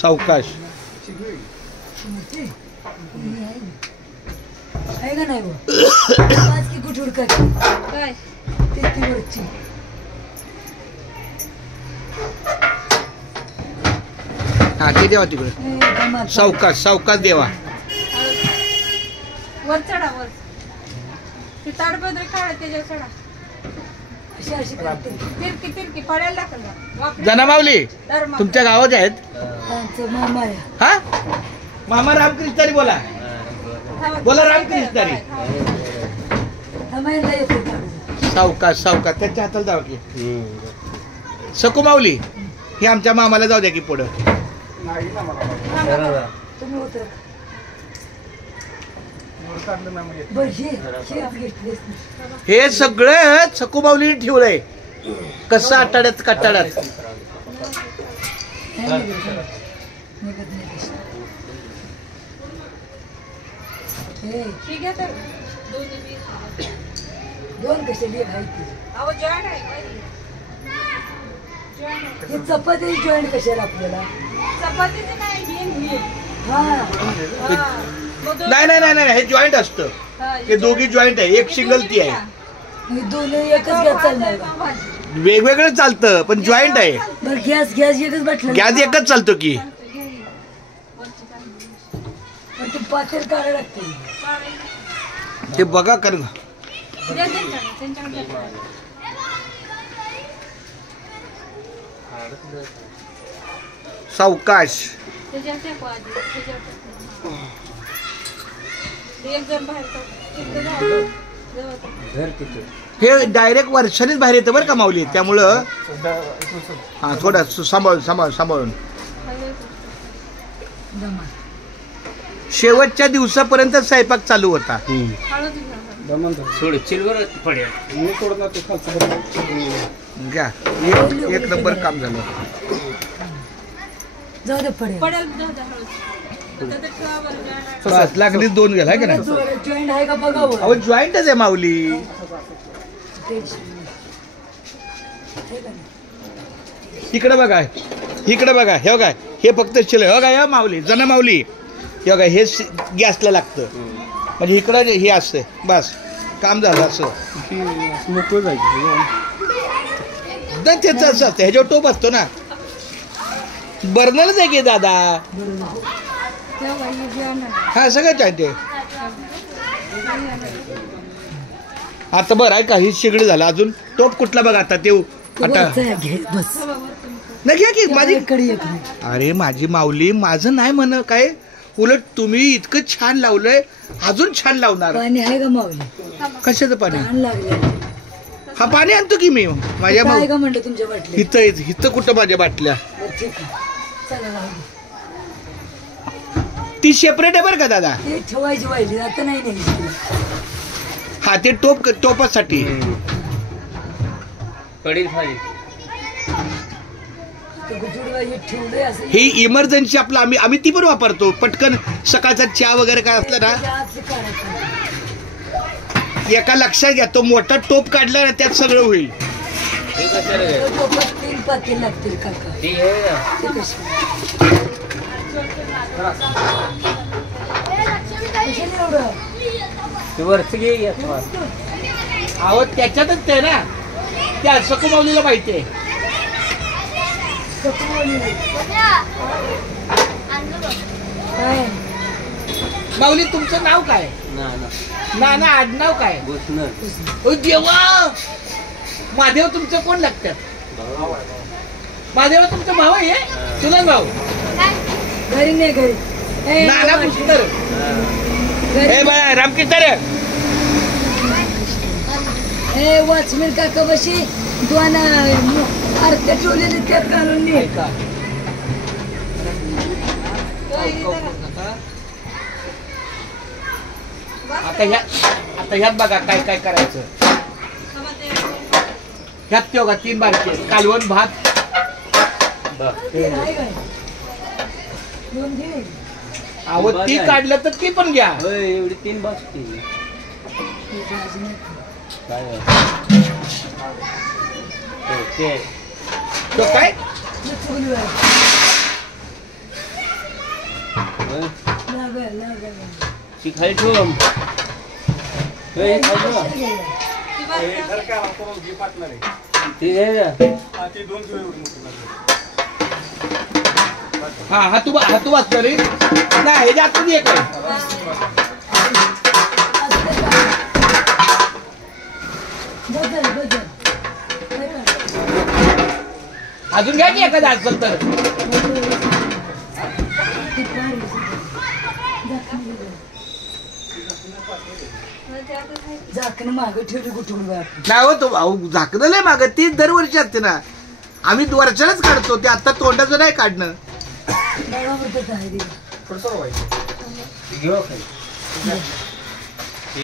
सावकाश आहे का नाही आज की कुठून काय ते वरची हा ते देवा तिकडे सावकाश सावकाश देवा वर चढा वर ते ताडपत्री काढा त्याच्या चढा तिरकी पडायला लागलं जना माऊली तुमच्या गावात आहेत हा मामा रामकृष्णारी बोला बोला रामकृष्णारी सावकाश सावकाश त्यांच्या हाताला जाऊ की सकू माऊली हे आमच्या मामाला जाऊ द्या की पुढं हे सगळं सकू माऊलीने ठेवलंय कसं आटाड्यात काटाड्यात दोन कसे चपाती जॉईंट कशाला आपल्याला नाही नाही नाही नाही हे जॉईंट असतं हे दोघी जॉईंट आहे एक सिंगल ती आहे दोन एकच गॅस चालणार वेगवेगळं चालतं पण जॉईंट आहे गॅस गॅस एकच भेटलं गॅस एकच चालतो की ते पातेल काढायला लागते ते बघा कर सावकाश हे डायरेक्ट वर्षानेच बाहेर येतं बरं का माऊली त्यामुळं हा थोडं सांभाळून सांभाळून सांभाळून शेवटच्या दिवसापर्यंत स्वयंपाक चालू होता घ्या एक नंबर काम झालं लागली दोन गेला की नाही जॉईंट आहे का बघावं अहो जॉईंटच आहे माऊली इकडे बघा इकडे बघा हे बघा हे फक्त शिल हो का माऊली जना माऊली हे बघा हे गॅसला लागतं म्हणजे इकडं हे असतं बस काम झालं असं त्याच असं असतं ह्याच्यावर टोप असतो ना बर्नरच आहे की दादा हा सगळं चालते आता बरं आहे का ही शिगडी झालं अजून टोप कुठला बघा आता ते आता नाही घ्या की माझी अरे माझी माऊली माझं नाही म्हण काय उलट तुम्ही इतकं छान लावलंय अजून छान लावणार पाणी आहे का माऊली कशाचं पाणी हा पाणी आणतो की मी माझ्या म्हणलं तुमच्या बाटल्या इथं इथं कुठं माझ्या बाटल्या ती सेपरेट आहे बरं का दादा ठेवायची पाहिजे आता नाही हा ते टोपासाठी ही इमर्जन्सी आपलं आम्ही ती पण वापरतो पटकन सकाळचा चहा वगैरे काय असलं ना एका लक्षात घ्या तो मोठा टोप काढला ना त्यात सगळं होईल लागतील काका अहो त्याच्यातच ते ना त्या सकू माऊलीला माहिती आहे माऊली तुमचं नाव काय नाना आडनाव काय देवा महादेव तुमचं कोण लागतात महादेव तुमचा भाऊ आहे चुलत भाऊ घरी नाही घरी नाना पुष्कर हे बाळा रामकृष्ण हे वॉचमॅन काका बशी दोन आरत्या ठेवलेली त्यात घालून नाही का आता ह्यात बघा काय काय करायचं ह्यात ते बघा 3 बारके कालवण भात अहो ती काढलं तर ती पण घ्या एवढी 3 बाजू तो काय ती खाली ठेव ती घे ना. हा तू वाचतो रे नाही हे जात नाही एक अजून घ्या की एखादा असेल तर झाकण मागे ठेवली कुठून नाही हो तो झाकणं लय माग ती दरवर्षी असते ना आम्ही वर्षालाच काढतो ते आता तोंडाचं नाही काढणं घेऊ खाली